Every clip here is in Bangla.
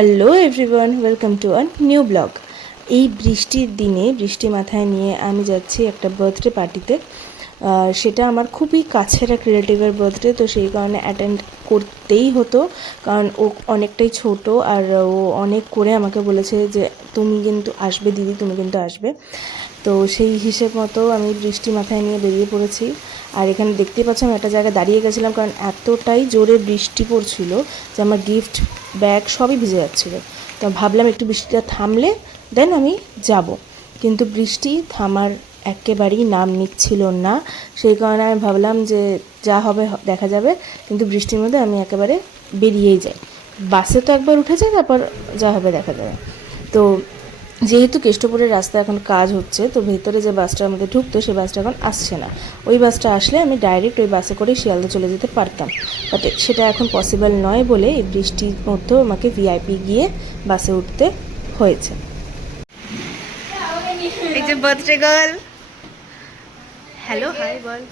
Hello everyone, welcome to a new blog. এই বৃষ্টির দিনে বৃষ্টি মাথায় নিয়ে আমি যাচ্ছি একটা বার্থডে পার্টিতে। সেটা আমার খুবই কাছের এক রিলেটিভের বার্থডে, তো সেই কারণে অ্যাটেন্ড করতেই হতো, কারণ ও অনেকটাই ছোট আর ও অনেক করে আমাকে বলেছে যে তুমি কিন্তু আসবে দিদি, তুমি কিন্তু আসবে। তো সেই হিসেব মতো আমি বৃষ্টি মাথায় নিয়ে বেরিয়ে পড়েছি। আর এখানে দেখতেই পাচ্ছি আমি একটা জায়গায় দাঁড়িয়ে গেছিলাম, কারণ এতটাই জোরে বৃষ্টি পড়ছিল যে আমার গিফট ব্যাগ সবই ভিজে যাচ্ছিলো। তো ভাবলাম একটু বৃষ্টিটা থামলে দেন আমি যাব, কিন্তু বৃষ্টি থামার একেবারেই নাম নিচ্ছিল না। সেই কারণে আমি ভাবলাম যে যা হবে দেখা যাবে, কিন্তু বৃষ্টির মধ্যে আমি একেবারে বেরিয়েই যাই। বাসে তো একবার উঠেছে, তারপর যা হবে দেখা যাবে। তো যেহেতু কেষ্টপুরের রাস্তা এখন কাজ হচ্ছে, তো ভেতরে যে বাসটার মধ্যে ঢুকতো সেই বাসটা এখন আসছে না। ওই বাসটা আসলে আমি ডাইরেক্ট ওই বাসে করে শিয়ালদা চলে যেতে পারতাম, বাট সেটা এখন পসিবল নয় বলে এই বৃষ্টির মধ্যেও আমাকে ভিআইপি গিয়ে বাসে উঠতে হয়েছে। এই যে বার্থডে গার্ল, হ্যালো হাই বল।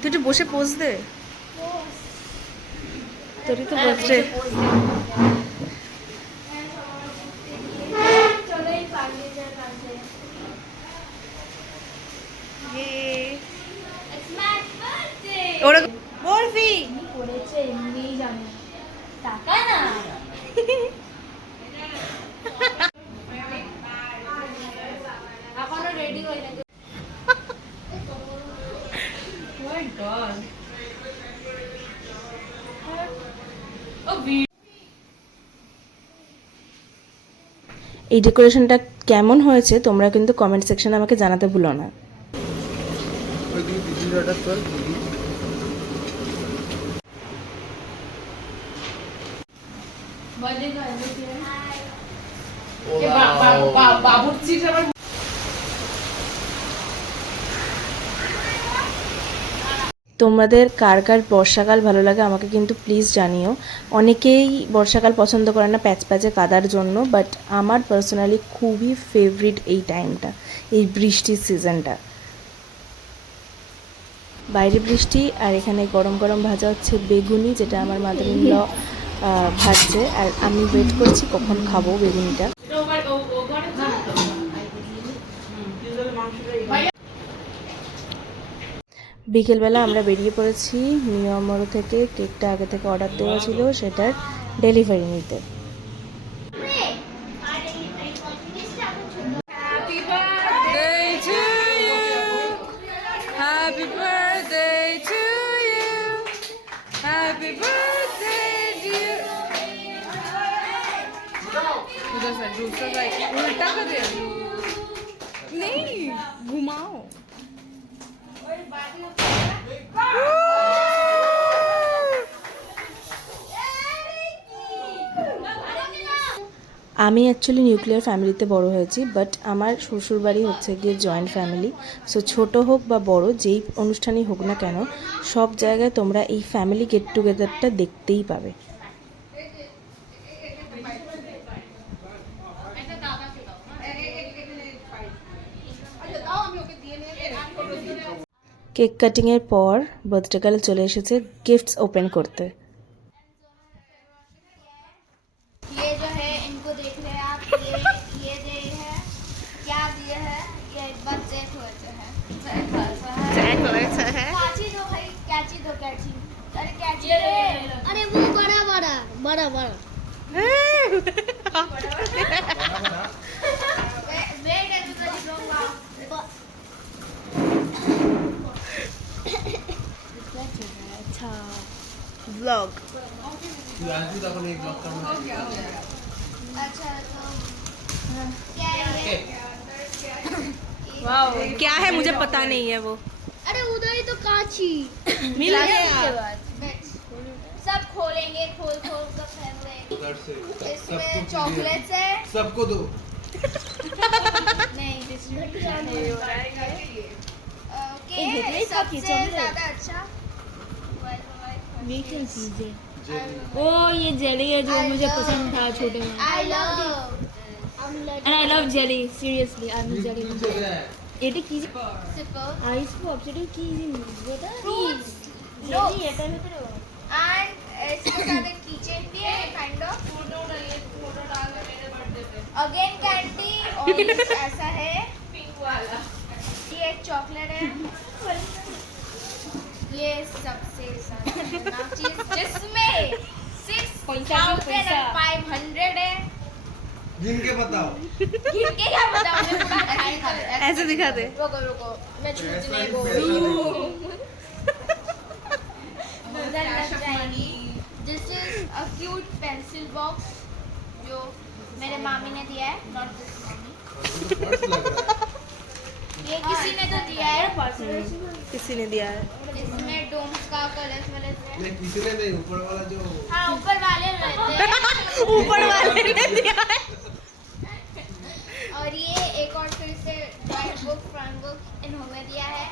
তুই একটু বসে পোজ দে, তোরই তো বার্থডে। ওরা বলবি করেছে এমনিই জানে টাকা না এখনো রেডি হয়ে না। মাই গড এই ডেকোরেশনটা কেমন হয়েছে তোমরা কিন্তু কমেন্ট সেকশনে আমাকে জানাতে ভুলো না। তোমাদের কার কার বর্ষাকাল ভালো লাগে আমাকে কিন্তু প্লিজ জানিও। অনেকেই বর্ষাকাল পছন্দ করে না প্যাচ প্যাচে কাদার জন্য, বাট আমার পার্সোনালি খুবই ফেভারিট এই টাইমটা, এই বৃষ্টির সিজনটা। বাইরে বৃষ্টি আর এখানে গরম গরম ভাজা হচ্ছে বেগুনি, যেটা আমার মাদার ইন ল ভাজছে, আর আমি ওয়েট করছি কখন খাবো বেগুনিটা। বিকেলবেলা আমরা বেরিয়ে পড়েছি নিয়মরো থেকে। কেকটা আগে থেকে অর্ডার দেওয়া ছিল, সেটার ডেলিভারি নিতে। Happy birthday to you. Happy birthday dear. उधर से दूसरा साइड उल्टा कर दे। नहीं घुमाओ। আমি অ্যাকচুয়ালি নিউক্লিয়ার ফ্যামিলিতে বড় হয়েছি, বাট আমার শ্বশুরবাড়ি হচ্ছে গিয়ে জয়েন্ট ফ্যামিলি। সো ছোটো হোক বা বড়, যেই অনুষ্ঠানই হোক না কেন, সব জায়গায় তোমরা এই ফ্যামিলি গেট টুগেদারটা দেখতেই পাবে। কেক কাটিংয়ের পর বার্থডে গার্ল চলে এসেছে গিফটস ওপেন করতে। ये जो है इनको देख रहे हैं आप, ये दे है क्या दिए है, ये बस जेट होते हैं कैची दो भाई, कैची दो, कैची। अरे कैची दे, अरे वो बड़ा बड़ा बड़ा बड़ा वेट एवरीबॉडी दूंगा। अच्छा व्लॉग अच्छा तो क्या है वाओ, क्या है मुझे पता नहीं है वो। अरे उधर ही तो कांची मिल गया। सब खोलेंगे, खोल खोल कर फेंकेंगे। इसमें चॉकलेट्स है, सबको दो। नहीं बिस्कुट नहीं हो रहा है ओके। सबसे ज्यादा अच्छा ये क्या चीज है? ओ ये जेली है जो मुझे पसंद था छोटे में। I love And I love jelly. Seriously, I'm a jelly. এটা কি Zipper. আইস পপ সেটা কি জিনিস এটা Fruits. No. Notes. এটার ভিতরে And इसके साथ एक keychain भी है kind of. Again candy और ये ऐसा है. ये एक चॉकलेट है. ये सबसे ज्यादा चीज जिसमें 6,500 है. गिन के बताओ। गिन के क्या बताऊं मैं पूरा ऐसे दिखा दे। रुको रुको मैं ऐसा छूटने ही को पैसा नजर लग जाएगी. This is a cute pencil box जो मेरे मामी ने दिया है. नॉट दिस मामी. ये किसी ने तो दिया है. किसी ने दिया है। इसमें डोम्स का कलर्स वलर्स है. नहीं किसी ने नहीं, ऊपर वाला जो हाँ ऊपर वाले रहते हैं. ऊपर वाले ने दिया है। और ये एक और फिर से ड्राइंग बुक फ्रंट बुक इन्होंने दिया है.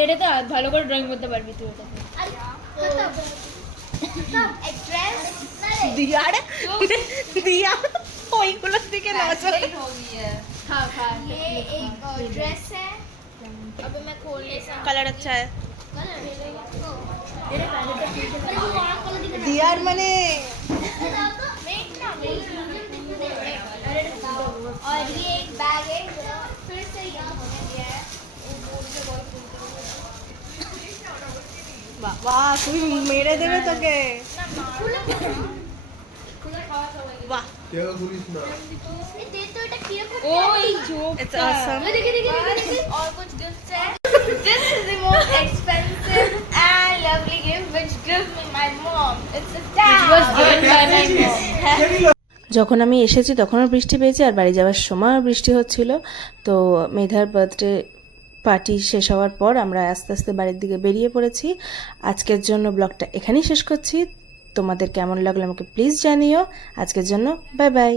এটা তো ভালো করে ড্রয়িং করতে পারবি তুই এটা एक ड्रेस दिया रे दिया ওইগুলোর দিকে নজর। ये एक ड्रेस है. अभी मैं खोलने से কালার अच्छा है। दियार মানে और ये एक बैग है फिर से ये होने दिया है. বাহ তুমি মেরে দেবে তোকে। বাহ क्या गुलिस ना दे तो এটা কি রকম ওই ঝোপ इट्स ऑसम। और कुछ गिफ्ट्स है. This is the most expensive and lovely gift which gives me my mom. It's a tag. was given by my mom. যখন আমি এসেছি তখনও বৃষ্টি পেয়েছি আর বাড়ি যাওয়ার সময়ও বৃষ্টি হচ্ছিল। তো মেধার বার্থডে পার্টি শেষ হওয়ার পর আমরা আস্তে আস্তে বাড়ির দিকে বেরিয়ে পড়েছি। আজকের জন্য ব্লগটা এখানেই শেষ করছি। তোমাদের কেমন লাগলো আমাকে প্লিজ জানিও। আজকের জন্য বাই বাই।